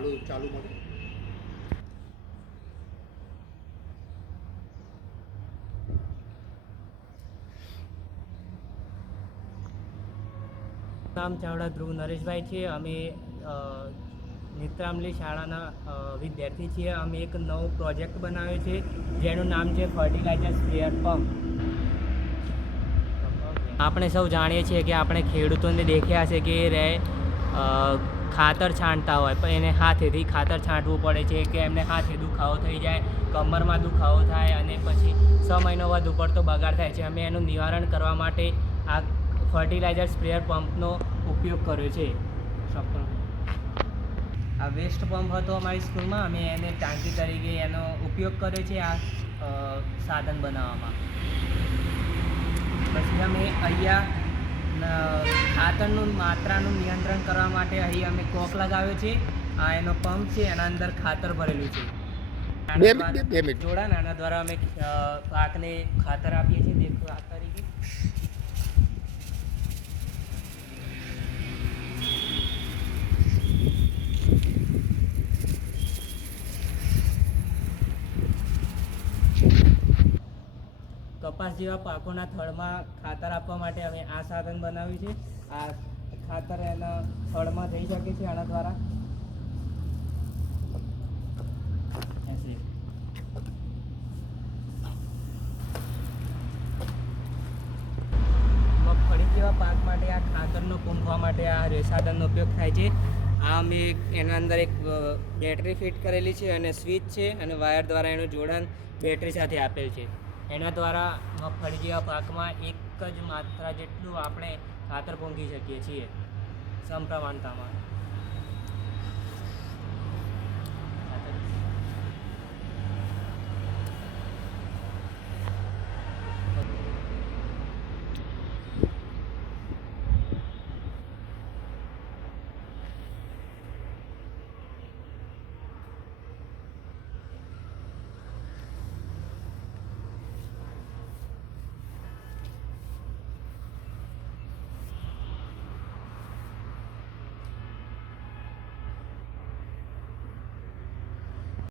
ચાલુમાંથી નામ ચાવડા ધ્રુવ નરેશભાઈ છે. અમે નેત્રામલી શાળાના વિદ્યાર્થી છીએ. અમે એક નવો પ્રોજેક્ટ બનાવ્યો છે જેનું નામ છે ફર્ટિલાઇઝર સ્પ્રેયર પંપ. આપણે સૌ જાણીએ છીએ કે આપણે ખેડૂતોને દેખ્યા છે કે રે ખાતર છાંટતા હોય પણ એને હાથેથી ખાતર છાંટવું પડે છે કે એમને હાથે દુખાવો થઈ જાય, કમરમાં દુખાવો થાય અને પછી 6 મહિનો વધુ પડતો બગાડ થાય છે. અમે એનું નિવારણ કરવા માટે આ ફર્ટિલાઇઝર સ્પ્રેયર પંપનો ઉપયોગ કર્યો છે. આ વેસ્ટ પંપ હતો અમારી સ્કૂલમાં, અમે એને ટાંકી તરીકે એનો ઉપયોગ કર્યો છે આ સાધન બનાવવામાં. પછી અમે અહીંયા ખાતરનું માત્રાનું નિયંત્રણ કરવા માટે અહીં અમે કોક લગાવ્યો છે. આ એનો પંપ છે, એના અંદર ખાતર ભરેલું છે. આના દ્વારા અમે પાકને ખાતર આપીએ છીએ. દેખો આ તરીકે કપાસ જેવા પાકોના થડમાં ખાતર આપવા માટે અમે આ સાધન બનાવ્યું છે. આ ખાતર એના થડમાં થઈ શકે છે આના દ્વારા. મગફળી જેવા પાક માટે આ ખાતરનો પૂંખવા માટે આ સાધનનો ઉપયોગ થાય છે. આ અમે એના અંદર એક બેટરી ફિટ કરેલી છે અને સ્વિચ છે અને વાયર દ્વારા એનું જોડાણ બેટરી સાથે આપેલ છે. એના દ્વારા મગફળી જેવા પાકમાં એક જ માત્રા જેટલું આપણે ખાતર પૂંખી શકીએ છીએ સમપ્રમાણતામાં.